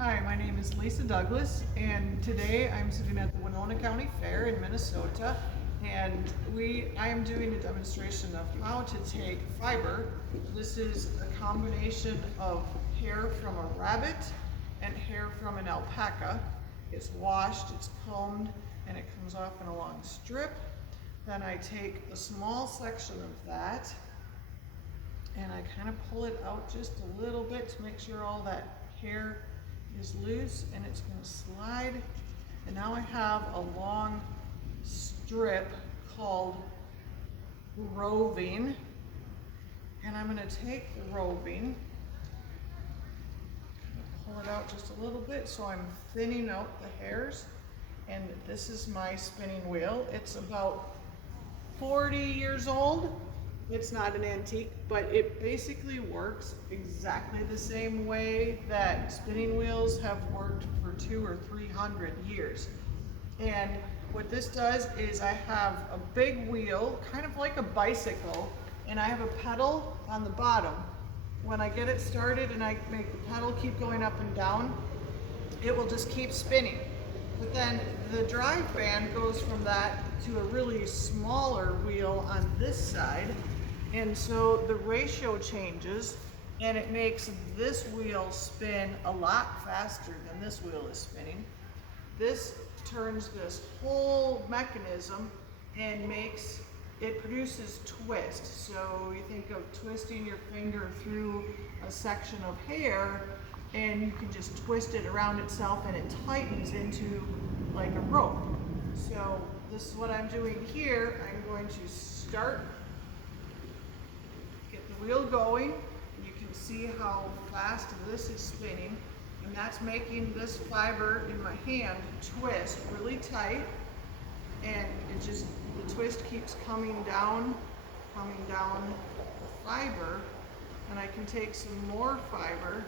Hi, my name is Lisa Douglas, and today I'm sitting at the Winona County Fair in Minnesota, and I am doing a demonstration of how to take fiber. This is a combination of hair from a rabbit and hair from an alpaca. It's washed, it's combed, and it comes off in a long strip. Then I take a small section of that and I kind of pull it out just a little bit to make sure all that hair is loose, and it's going to slide. And now I have a long strip called roving, and I'm going to take the roving, pull it out just a little bit so I'm thinning out the hairs. And this is my spinning wheel. It's about 40 years old. It's not an antique, but it basically works exactly the same way that spinning wheels have worked for 200 or 300 years. And what this does is I have a big wheel, kind of like a bicycle, and I have a pedal on the bottom. When I get it started and I make the pedal keep going up and down, it will just keep spinning. But then the drive band goes from that to a really smaller wheel on this side. And so the ratio changes, and it makes this wheel spin a lot faster than this wheel is spinning. This turns this whole mechanism and it produces twist. So you think of twisting your finger through a section of hair, and you can just twist it around itself and it tightens into like a rope. So this is what I'm doing here. I'm going to start, get the wheel going. You can see how fast this is spinning, and that's making this fiber in my hand twist really tight, and the twist keeps coming down the fiber, and I can take some more fiber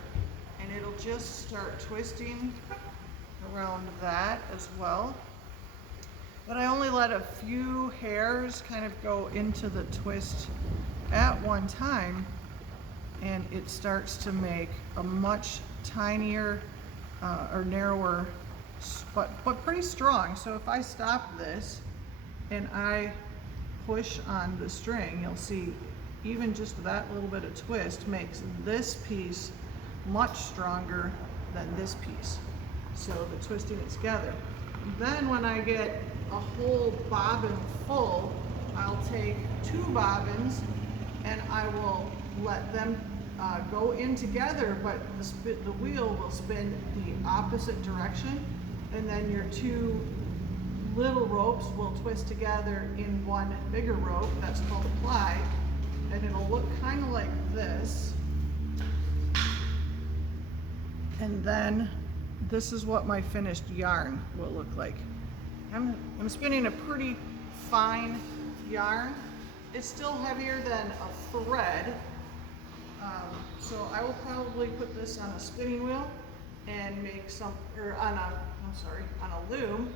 and it'll just start twisting around that as well. But I only let a few hairs kind of go into the twist at one time, and it starts to make a much tinier or narrower, but pretty strong. So if I stop this and I push on the string, you'll see even just that little bit of twist makes this piece much stronger than this piece. So the twisting it together. Then when I get a whole bobbin full, I'll take 2 bobbins and I will let them go in together, but the wheel will spin the opposite direction, and then your 2 little ropes will twist together in one bigger rope. That's called a ply, and it'll look kind of like this. And then this is what my finished yarn will look like. I'm spinning a pretty fine yarn. It's still heavier than a thread, so I will probably put this on a spinning wheel and make on a loom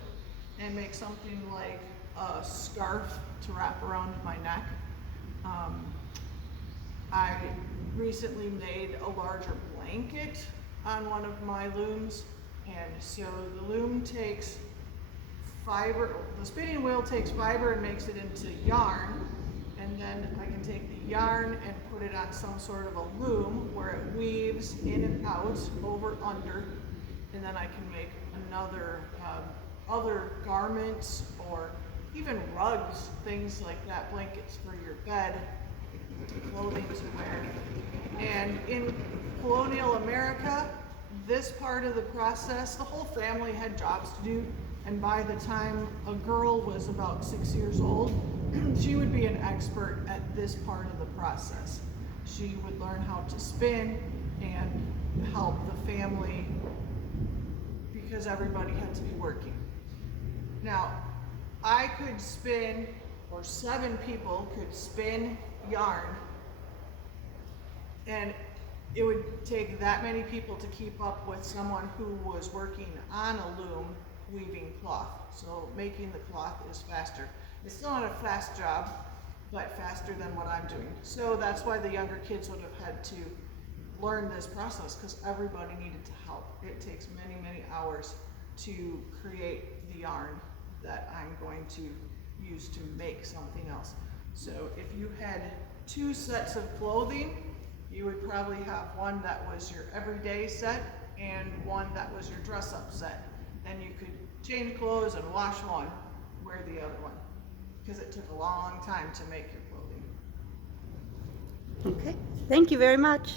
and make something like a scarf to wrap around my neck. I recently made a larger blanket on one of my looms, and so the loom takes fiber, the spinning wheel takes fiber and makes it into yarn, and then I can take the yarn and put it on some sort of a loom where it weaves in and out, over, under, and then I can make other garments or even rugs, things like that, blankets for your bed, clothing to wear. And in colonial America, this part of the process, the whole family had jobs to do, and by the time a girl was about 6 years old, she would be an expert at this part of the process. She would learn how to spin and help the family because everybody had to be working. Now, I could spin, or 7 people could spin yarn, and it would take that many people to keep up with someone who was working on a loom weaving cloth. So making the cloth is faster. It's still not a fast job, but faster than what I'm doing. So that's why the younger kids would have had to learn this process, because everybody needed to help. It takes takes many, many hours to create the yarn that I'm going to use to make something else. So if you had 2 sets of clothing, you would probably have one that was your everyday set and one that was your dress-up set. Then you could change clothes and wash one, wear the other one, because it took a long time to make your clothing. Okay, thank you very much.